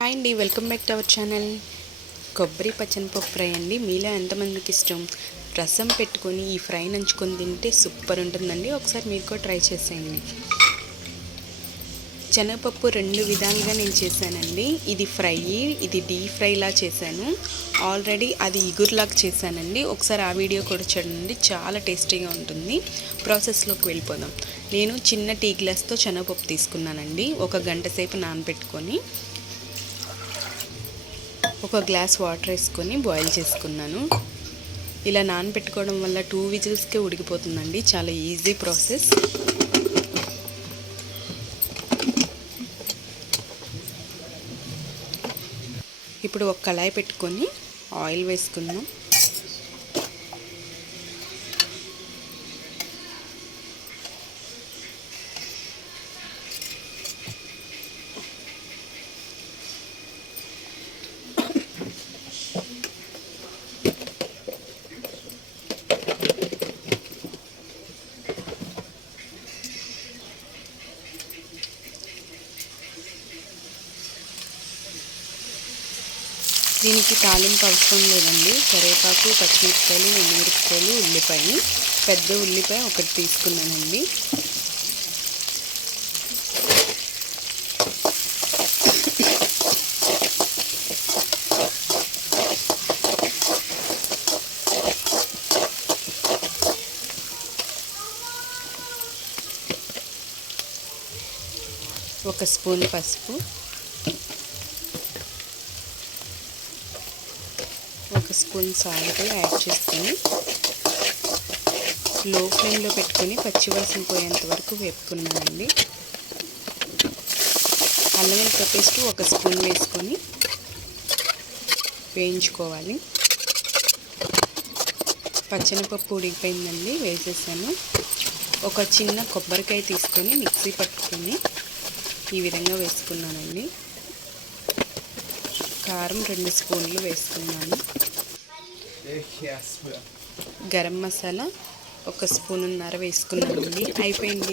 Hi అండి, welcome back to our channel. కొబ్బరి పచ్చనిపప్పు fry అండి. మీలో ఎంతమందికి ఇష్టం? రసం పెట్టుకొని ఈ ఫ్రై నంచుకొని తింటే సూపర్ ఉంటుందండి. ఒకసారి మీరు కూడా ట్రై చేసేయండి. శనగపప్పు రెండు విధాలుగా నేను చేశానండి. ఇది ఫ్రై, ఇది డీప్ ఫ్రైలా చేశాను. ఆల్రెడీ అది ఇగురులాగా చేశానండి. ఒకసారి ఆ వీడియో కూడా చూడండి, చాలా టేస్టీగా ఉంటుంది. ప్రాసెస్లోకి వెళ్ళిపోదాం. నేను చిన్న టీ గ్లాస్తో శనగపప్పు తీసుకున్నానండి. 1 గంట సేపు నానబెట్టుకొని ఒక గ్లాస్ వాటర్ వేసుకొని బాయిల్ చేసుకున్నాను. ఇలా నానబెట్టుకోవడం వల్ల 2 విజిల్స్కే ఉడికిపోతుందండి. చాలా ఈజీ ప్రాసెస్. ఇప్పుడు ఒక కళాయి పెట్టుకొని ఆయిల్ వేసుకుందాం. దీనికి తాలింపు అవసరం లేదండి. కరివేపాకు, పచ్చిమిరపకాయలు, ఎండుమిరపకాయలు, ఉల్లిపాయ, పెద్ద ఉల్లిపాయ ఒకటి తీసుకున్నానండి. ఒక స్పూన్ పసుపు, ఒక స్పూన్ సాల్ట్ యాడ్ చేసుకొని లో ఫ్లేమ్లో పెట్టుకొని పచ్చివాసన పోయేంత వరకు వేపుకున్నానండి. అల్లం వెల్లుల్లి పేస్ట్ 1 స్పూన్ వేసుకొని వేయించుకోవాలి. పచ్చనిపప్పు ఉడికిపోయిందండి, వేసేసాను. ఒక చిన్న కొబ్బరికాయ తీసుకొని మిక్సీ పట్టుకొని ఈ విధంగా వేసుకున్నానండి. కారం 2 స్పూన్లు వేసుకున్నాను. గరం మసాలా 1 స్పూనున్నర వేసుకున్నానండి. అయిపోయింది.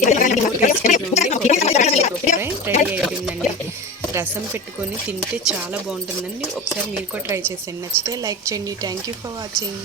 రెడీ అయిపోయిందండి. రసం పెట్టుకొని తింటే చాలా బాగుంటుందండి. ఒకసారి మీరు కూడా ట్రై చేసేయండి. నచ్చితే లైక్ చేయండి. Thank you for watching.